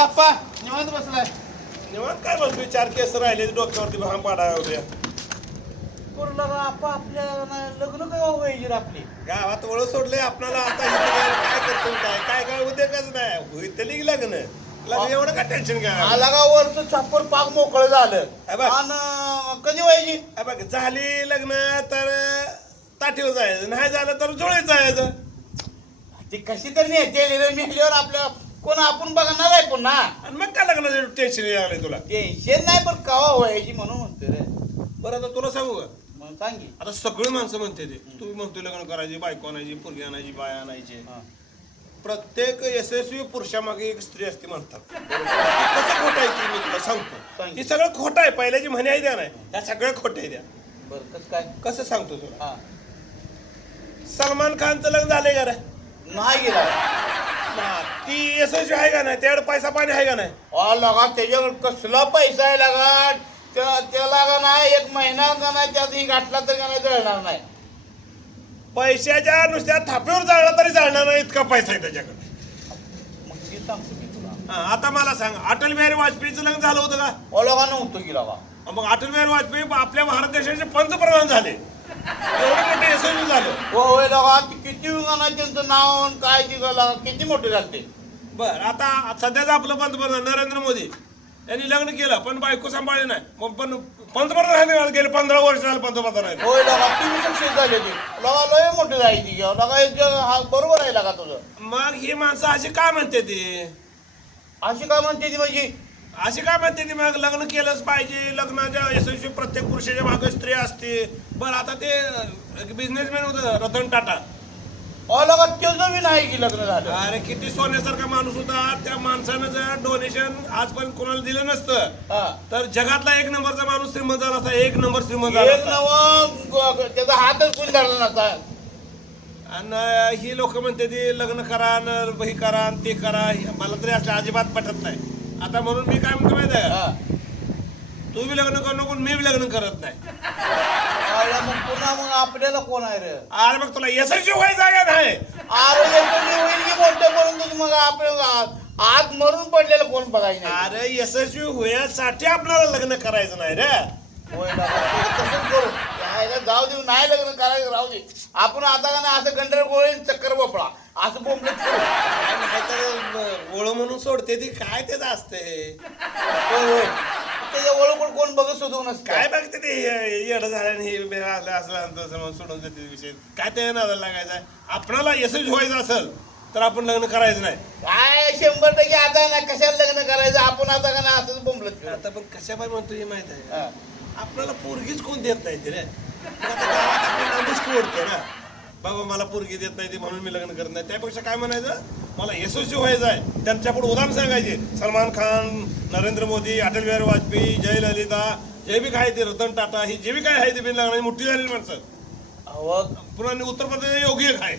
आप्पा निवांत बसलाय. निवांत काय म्हणतोय? 4 केस राहिले डोक्यावरती भांग पाडाय उद्या. कुठला का आप्पा आपल्याला लग्न काय व्हायची रे आपली? गावात ओळख सोडले आपल्याला आता इथं काय करतो काय काय उद्योगच नाही होईल लग्न एवढं काय टेन्शन घ्या. आला का वरचं छप्पर पाक मोकळं झालं बघ. आणि कधी व्हायची? बघ झाली लग्न तर ताटीवर जायचं, नाही झालं तर जोळीत जायचं. ती कशी तरी नाही मेल्यावर आपल्या कोण आपण बघणार आहे पुन्हा. आणि मग काय लग्नाचं टेन्शन लागलंय तुला? टेन्शन नाही पण कवा व्हायची म्हणून म्हणतो रे. बरं आता तुला सांगू का, मग सांगी. आता सगळी माणसं म्हणते ते तुम्ही म्हणतोय लग्न करायची, बायको आणायची, पोरगी आणायची, बाय आणायची. प्रत्येक यशस्वी पुरुषामागे एक स्त्री असते म्हणतात. कसं खोटं आहे ते मी तुला सांगतो. हे सगळं खोटं आहे. पहिल्याची म्हणे आहे द्या नाही, ह्या सगळ्या खोट्या आहे द्या. बरं कसं काय? कसं सांगतो तुला. हा सलमान खानचं लग्न झालंय का रे? नाही गेला. ती यशस्वी आहे का नाही? त्याकडे पैसा पाणी आहे का नाही? लगा त्याच्यावर कसला पैसा आहे लगा. त्याला का नाही एक महिना का नाही त्यात ही गाठला तरी का नाही जळणार नाही. पैशाच्या नुसत्या थापीवर जाळला तरी जाळणार नाही इतका पैसा आहे त्याच्याकडे. मग ते सांगतो मी तुला. आता मला सांग, अटल बिहारी वाजपेयीचं लग्न झालं होतं का? लगा नव्हतं की लगा. मग अटल बिहारी वाजपेयी आपल्या भारत देशाचे पंतप्रधान झाले. एवढं मोठे यशस्वी झालं. होय लगा किती ना त्यांचं नाव आणि काय ती लगा किती मोठे झाले. बर आता सध्याचं आपलं पंतप्रधान नरेंद्र मोदी यांनी लग्न केलं पण बायको सांभाळली नाही. मग पण पंतप्रधान गेले 15 वर्ष झाले पंतप्रधान आहेत. होय लगा तुम्ही सक्सेस झाले ते लगा लय मोठे जायची लगा बरोबर आहे लगा तुझं. मग ही माणसं अशी काय म्हणते ती? अशी काय म्हणते ती म्हणजे? अशी काय म्हणते ती मग लग्न केलंच पाहिजे, लग्नाच्या यशस्वी प्रत्येक पुरुषाच्या मागे स्त्री असते. बरं आता ते बिझनेसमॅन होतं रतन टाटा. लगा त्याचं बी नाही की लग्न झालं. अरे किती सोन्यासारखा माणूस होता. त्या माणसानं जर डोनेशन आजपर्यंत कोणाला दिलं नसतं तर जगातला 1 नंबरचा माणूस श्रीमंत झाला असता. 1 नंबर श्रीमंत झाला एक नवं त्याचा हातच कोणी धरला नसता. आणि ही लोक म्हणते ती लग्न करा न हे करा ते करा. मला तरी असं अजिबात पटत नाही. आता म्हणून मी काय म्हणतो माहिती आहे, तू बी लग्न करू नको, मी बी लग्न करत नाही. मग पुन्हा मग आपल्याला कोण आहे रे? अरे मग तुला यशस्वी व्हायचं आहे का नाही? अरे होईल की मोठं करून मग आपल्याला आत मरून पडलेलं कोण बघायचं नाही. अरे यशस्वी होण्यासाठी आपल्याला लग्न करायचं नाही रे. होय तसंच करू. जाऊ देऊ नाही लग्न करायचं राहू दे. आपण आता का नाही असं गंडर गोळी चक्कर बोपळा असं बोंबलत करू. नाही तर ओळ म्हणून सोडते ती काय तेच असते. होय त्याच्या ओळख कोण बघत शोधून काय बघते ते येडं झालं हे असलं सोडून देते विषय. काय ते नादाला लागायचं. आपल्याला यशस्वी व्हायचं असेल तर आपण लग्न करायचं नाही. काय 100% आता नाही कशाला लग्न करायचं. आपण आता का नाही असंच बोंबलत. आता पण कशा पाय म्हणतो हे माहित आहे, आपल्याला पोरगीच कोण देत नाही ते रे. ओढते ना बाबा मला पोरगी देत नाही ती म्हणून मी लग्न करत नाही. त्यापेक्षा काय म्हणायचं, मला यशस्वी व्हायचं आहे. त्यांच्यापुढे उदाहरण सांगायचे. सलमान खान, नरेंद्र मोदी, अटल बिहारी वाजपेयी, जयललिता, जे बी काय ते रतन टाटा, ही जे बी काय आहे ते बिन लागणारी मोठी झालेली माणसं. पुन्हा उत्तर प्रदेश योगी एक आहे.